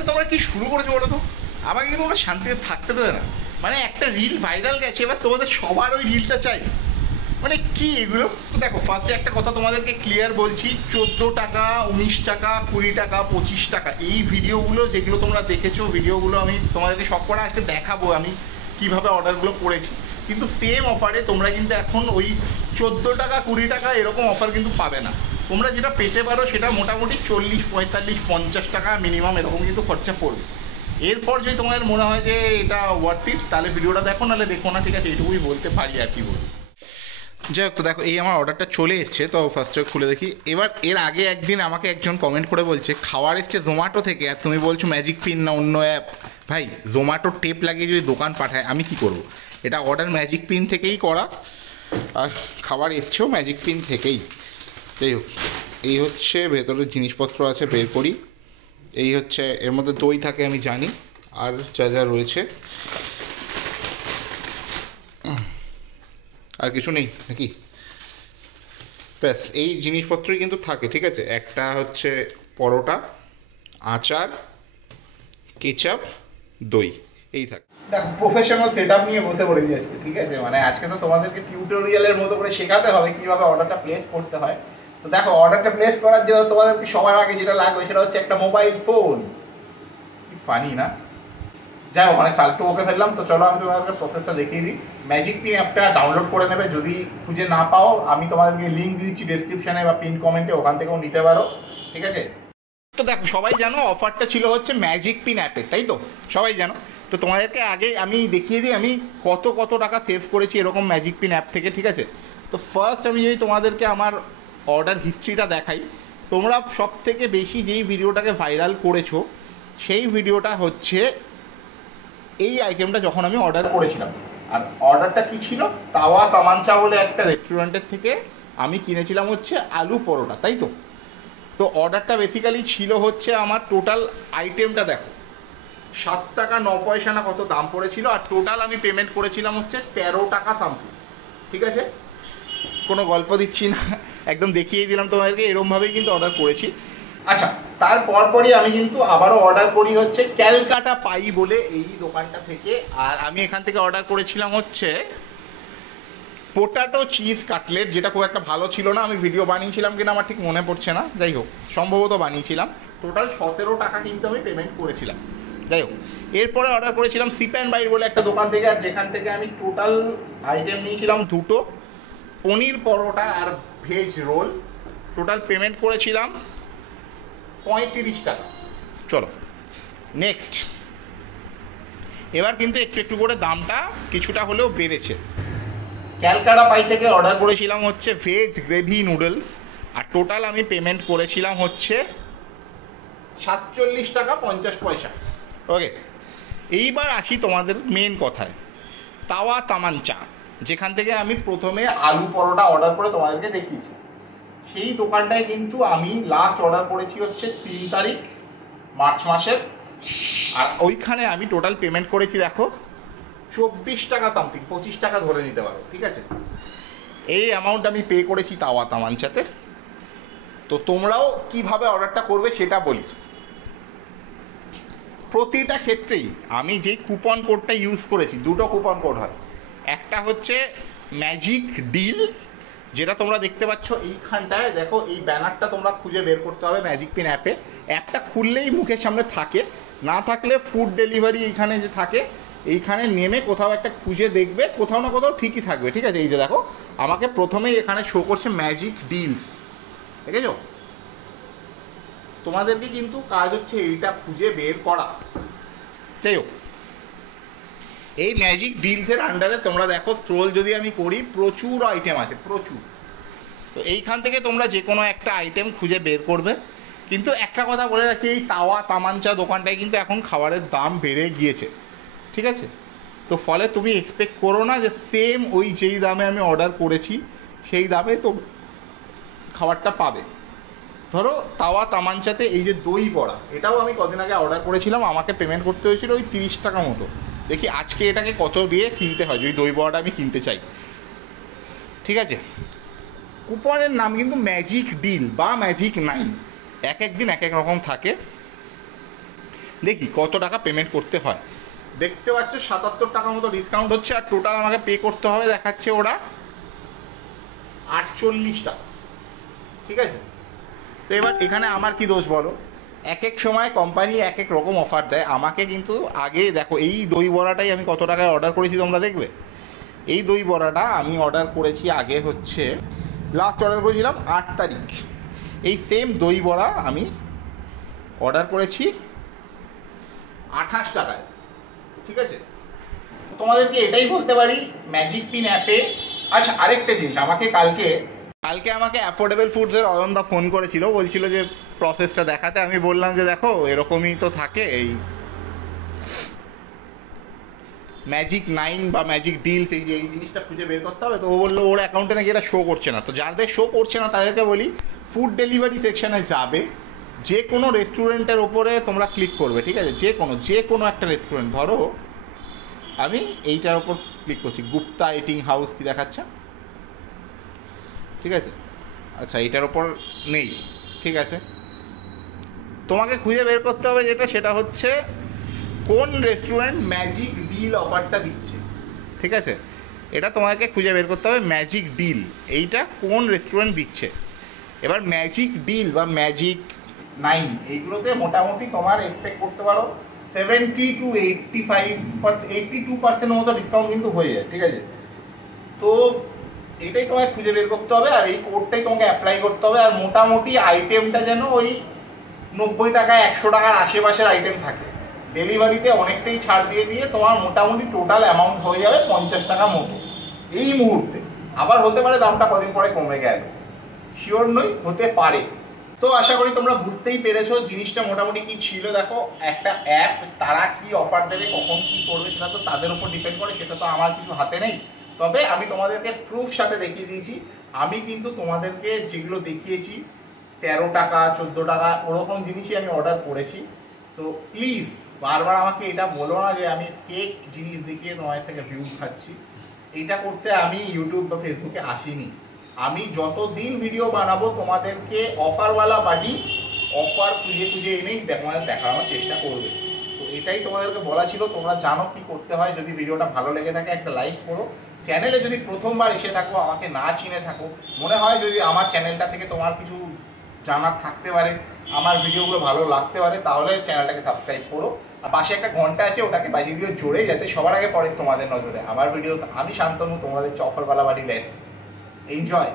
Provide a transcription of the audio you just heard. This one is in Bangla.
যে তোমরা কি শুরু করেছো বলো তো, আমাকে কিন্তু তোমরা শান্তিতে থাকতে দেবে না। মানে একটা রিল ভাইরাল গেছে, এবার তোমাদের সবার ওই রিলটা চাই, মানে কি এগুলো? তো দেখো ফার্স্টে একটা কথা তোমাদেরকে ক্লিয়ার বলছি, 14 টাকা, 19 টাকা, 20 টাকা, 25 টাকা এই ভিডিওগুলো যেগুলো তোমরা দেখেছো, ভিডিওগুলো আমি তোমাদেরকে সব করা আজকে দেখাবো আমি কীভাবে অর্ডারগুলো করেছি। কিন্তু সেম অফারে তোমরা কিন্তু এখন ওই 14 টাকা 20 টাকা এরকম অফার কিন্তু পাবে না। তোমরা যেটা পেতে পারো সেটা মোটামুটি 40, 45, 50 টাকা মিনিমাম এরকম কিন্তু খরচা পড়বে। এরপর যদি তোমাদের মনে হয় যে এটা ওয়ার্থ ইট, তাহলে ভিডিওটা দেখো, নাহলে দেখো না, ঠিক আছে? এইটুকুই বলতে পারি আর কি বলবো। যাই হোক, তো দেখো এই আমার অর্ডারটা চলে এসছে, তো ফার্স্টে খুলে দেখি। এবার এর আগে একদিন আমাকে একজন কমেন্ট করে বলছে খাবার এসছে জোম্যাটো থেকে আর তুমি বলছো ম্যাজিক পিন না অন্য অ্যাপ। ভাই, জোম্যাটোর টেপ লাগিয়ে যদি দোকান পাঠায় আমি কি করব? এটা অর্ডার ম্যাজিক পিন থেকেই করা, আর খাবার এসছেও ম্যাজিক পিন থেকেই। যাই হোক, এই হচ্ছে ভেতরের জিনিসপত্র আছে, বের করি। এই হচ্ছে, এর মধ্যে দই থাকে আমি জানি, আর যা যা রয়েছে। আর কিছু নেই নাকি? ব্যাস এই জিনিসপত্রই কিন্তু থাকে, ঠিক আছে? একটা হচ্ছে পরোটা, আচার, কেচাপ, দই, এই থাকে। দেখো প্রফেশনাল সেট আপ নিয়ে বসে পড়ে দিয়েছি, ঠিক আছে? মানে আজকে তো তোমাদেরকে টিউটোরিয়ালের মতো করে শেখাতে হবে কীভাবে অর্ডারটা প্লেস করতে হয়। তো দেখো অর্ডারটা প্লেস করার জন্য তোমাদেরকে সবার আগে যেটা লাগবে সেটা হচ্ছে একটা মোবাইল ফোন। কি ফানি না? যাই হোক, অনেক ফালতু ওকে ফেললাম। তো চলো আমি তোমাদেরকে প্রসেসটা দেখিয়ে দিই। ম্যাজিক পিন অ্যাপটা ডাউনলোড করে নেবে, যদি খুঁজে না পাও আমি তোমাদেরকে লিঙ্ক দিচ্ছি ডেসক্রিপশানে বা পিন কমেন্টে, ওখান থেকেও নিতে পারো, ঠিক আছে? তো দেখো সবাই জানো অফারটা ছিল হচ্ছে ম্যাজিক পিন অ্যাপের, তাই তো? সবাই জানো। তো তোমাদেরকে আগে আমি দেখিয়ে দিই আমি কত কত টাকা সেভ করেছি এরকম ম্যাজিক পিন অ্যাপ থেকে, ঠিক আছে? তো ফার্স্ট আমি যদি তোমাদেরকে আমার অর্ডার হিস্ট্রিটা দেখাই, তোমরা সব থেকে বেশি যেই ভিডিওটাকে ভাইরাল করেছো সেই ভিডিওটা হচ্ছে এই আইটেমটা যখন আমি অর্ডার করেছিলাম। আর অর্ডারটা কি ছিল? তাওয়া তামাঞ্চা বলে একটা রেস্টুরেন্টের থেকে আমি কিনেছিলাম হচ্ছে আলু পরোটা, তাই তো? তো অর্ডারটা বেসিক্যালি ছিল হচ্ছে আমার টোটাল আইটেমটা দেখো 7 টাকা 9 পয়সা না কত দাম পড়েছিল, আর টোটাল আমি পেমেন্ট করেছিলাম হচ্ছে 13 টাকা সামথিং, ঠিক আছে? কোনো গল্প দিচ্ছি না, একদম দেখিয়ে দিলাম তোমাদেরকে, এরকমভাবেই কিন্তু অর্ডার করেছি। আচ্ছা, তারপরই আমি কিন্তু আবারও অর্ডার করি হচ্ছে ক্যালকাটা পাই বলে এই দোকানটা থেকে। আর আমি এখান থেকে অর্ডার করেছিলাম হচ্ছে পোটাটো চিজ কাটলেট, যেটা খুব একটা ভালো ছিল না। আমি ভিডিও বানিয়েছিলাম কিনা আমার ঠিক মনে পড়ছে না, যাই হোক সম্ভবত বানিয়েছিলাম। টোটাল 17 টাকা কিন্তু আমি পেমেন্ট করেছিলাম। যাই হোক, এরপরে অর্ডার করেছিলাম সিপ অ্যান্ড বাইট বলে একটা দোকান থেকে, আর যেখান থেকে আমি টোটাল আইটেম নিয়েছিলাম দুটো, পনির পরোটা আর ভেজ রোল। টোটাল পেমেন্ট করেছিলাম 35 টাকা। চলো নেক্সট, এবার কিন্তু একটু একটু করে দামটা কিছুটা হলেও বেড়েছে। ক্যালকাটা পাই থেকে অর্ডার করেছিলাম হচ্ছে ভেজ গ্রেভি নুডলস, আর টোটাল আমি পেমেন্ট করেছিলাম হচ্ছে 47 টাকা 50 পয়সা। ওকে, এইবার আসি তোমাদের মেন কথায়। তাওয়া তামাঞ্চা, যেখান থেকে আমি প্রথমে আলু পরোটা অর্ডার করে তোমাদেরকে দেখিয়েছি, সেই দোকানটায় কিন্তু আমি লাস্ট অর্ডার করেছি হচ্ছে 3 তারিখ মার্চ মাসের। আর ওইখানে আমি টোটাল পেমেন্ট করেছি দেখো 24 টাকা সামথিং, 25 টাকা ধরে নিতে পারো, ঠিক আছে? এই অ্যামাউন্ট আমি পে করেছি তাওয়া তামাঞ্চাতে। তো তোমরাও কিভাবে অর্ডারটা করবে সেটা বলি। প্রতিটা ক্ষেত্রেই আমি যেই কুপন কোডটা ইউজ করেছি, দুটো কুপন কোড হয়। একটা হচ্ছে ম্যাজিক ডিল, যেটা তোমরা দেখতে পাচ্ছ এইখানটায়, দেখো এই ব্যানারটা তোমরা খুঁজে বের করতে হবে ম্যাজিক পিন অ্যাপে। অ্যাপটা খুললেই মুখের সামনে থাকে, না থাকলে ফুড ডেলিভারি এইখানে যে থাকে এইখানে নেমে কোথাও একটা খুঁজে দেখবে, কোথাও না কোথাও ঠিকই থাকবে, ঠিক আছে? এই যে দেখো আমাকে প্রথমেই এখানে শো করছে ম্যাজিক ডিল, ঠিক আছে? তোমাদেরকে কিন্তু কাজ হচ্ছে এইটা খুঁজে বের করা। যাই হোক, এই ম্যাজিক ডিলসের আন্ডারে তোমরা দেখো স্ক্রোল যদি আমি করি প্রচুর আইটেম আছে, প্রচুর। তো এইখান থেকে তোমরা যে কোনো একটা আইটেম খুঁজে বের করবে। কিন্তু একটা কথা বলে রাখি, এই তাওয়া তামাঞ্চা দোকানটায় কিন্তু এখন খাবারের দাম বেড়ে গিয়েছে, ঠিক আছে? তো ফলে তুমি এক্সপেক্ট করো না যে সেম ওই যেই দামে আমি অর্ডার করেছি সেই দামে তো খাবারটা পাবে। ধরো তাওয়া তামাঞ্চাতে এই যে দই বড়া, এটাও আমি কদিন আগে অর্ডার করেছিলাম, আমাকে পেমেন্ট করতে হয়েছিল ওই 30 টাকা মতো। দেখি আজকে এটাকে কত দিয়ে কিনতে হয় যদি দই বড়াটা আমি কিনতে চাই, ঠিক আছে? কুপনের নাম কিন্তু ম্যাজিক ডিল বা ম্যাজিক 9, এক এক দিন এক এক রকম থাকে। দেখি কত টাকা পেমেন্ট করতে হয়। দেখতে পাচ্ছ 77 টাকা মতো ডিসকাউন্ট হচ্ছে, আর টোটাল আমাকে পে করতে হবে দেখাচ্ছে ওরা 48 টাকা। ঠিক আছে, তো এবার এখানে আমার কি দোষ বলো? এক এক সময় কোম্পানি এক এক রকম অফার দেয়। আমাকে কিন্তু আগে দেখো, এই দই বড়াটাই আমি কত টাকায় অর্ডার করেছি তোমরা দেখবে। এই দই বড়াটা আমি অর্ডার করেছি আগে হচ্ছে, লাস্ট অর্ডার করেছিলাম 8 তারিখ। এই সেম দই বড়া আমি অর্ডার করেছি 28 টাকায়। ঠিক আছে, তোমাদেরকে এটাই বলতে পারি ম্যাজিক পিন অ্যাপে। আচ্ছা, আরেকটা জিনিস, কালকে আমাকে অ্যাফোর্ডেবল ফুডসের অয়নদা ফোন করেছিল, বলছিল যে প্রসেসটা দেখাতে। আমি বললাম যে দেখো এরকমই তো থাকে, এই ম্যাজিক 9 বা ম্যাজিক ডিলস, এই যে এই জিনিসটা খুঁজে বের করতে হবে। তো ও বললো ওর অ্যাকাউন্টে নাকি এটা শো করছে না। তো যাদের শো করছে না তাদেরকে বলি, ফুড ডেলিভারি সেকশানে যাবে, যে কোনো রেস্টুরেন্টের ওপরে তোমরা ক্লিক করবে। ঠিক আছে, যে কোনো একটা রেস্টুরেন্ট, ধরো আমি এইটার ওপর ক্লিক করছি, গুপ্তা ইটিং হাউস, কি দেখাচ্ছে? ঠিক আছে, আচ্ছা এইটার ওপর নেই। ঠিক আছে, তোমাকে খুঁজে বের করতে হবে যেটা, সেটা হচ্ছে কোন রেস্টুরেন্ট ম্যাজিক ডিল অফারটা দিচ্ছে। ঠিক আছে, এটা তোমাকে খুঁজে বের করতে হবে, ম্যাজিক ডিল এইটা কোন রেস্টুরেন্ট দিচ্ছে। এবার ম্যাজিক ডিল বা ম্যাজিক 9 এইগুলোতে মোটামুটি তোমার এক্সপেক্ট করতে পারো 70 to 82% মতো ডিসকাউন্ট কিন্তু হয়ে যায়। ঠিক আছে, তো এটাই তোমাকে খুঁজে বের করতে হবে, আর এই কোডটাই তোমাকে অ্যাপ্লাই করতে হবে। আর মোটামুটি আইটেমটা যেন ওই 90 টাকা 100 টাকার আশেপাশের আইটেম থাকে। ডেলিভারিতে অনেকটাই ছাড় দিয়ে তোমার মোটামুটি টোটাল অ্যামাউন্ট হয়ে যাবে 50 টাকা মতো এই মুহূর্তে। আবার হতে পারে দামটা কদিন পরে কমে গেল, শিওর নই, হতে পারে। তো আশা করি তোমরা বুঝতেই পেরেছো জিনিসটা মোটামুটি কি ছিল। দেখো, একটা অ্যাপ, তারা কি অফার দেবে, কখন কি করবে, সেটা তো তাদের উপর ডিপেন্ড করে, সেটা তো আমার কিছু হাতে নেই। তবে আমি তোমাদেরকে প্রুফ সাথে দেখিয়ে দিয়েছি। আমি কিন্তু তোমাদেরকে যেগুলো দেখিয়েছি 13 টাকা 14 টাকা ওরকম জিনিসই আমি অর্ডার করেছি। তো প্লিজ বারবার আমাকে এটা বলো না যে আমি ফেক জিনিস দেখিয়ে তোমাদের থেকে ভিউ খাচ্ছি। এটা করতে আমি ইউটিউব বা ফেসবুকে আসিনি। আমি যতদিন ভিডিও বানাবো তোমাদেরকে অফারওয়ালা বাড়ি অফার খুঁজে এনেই তোমাদের দেখানোর চেষ্টা করবে। তো এটাই তোমাদেরকে বলা ছিল, তোমরা জানো কি করতে হয়। যদি ভিডিওটা ভালো লেগে থাকে একটা লাইক করো। চ্যানেলে যদি প্রথমবার এসে থাকো, আমাকে না চিনে থাকো, মনে হয় যদি আমার চ্যানেলটা থেকে তোমার কিছু জানার থাকতে পারে, আমার ভিডিওগুলো ভালো লাগতে পারে, তাহলে চ্যানেলটাকে সাবস্ক্রাইব করো। আর পাশে একটা ঘন্টা আছে, ওটাকে বাজিয়ে দিও জোরে, যাতে সবার আগে পড়ে তোমাদের নজরে আমার ভিডিও। আমি শান্তনু, তোমাদের অফারওয়ালা বাড়ি। Let's enjoy.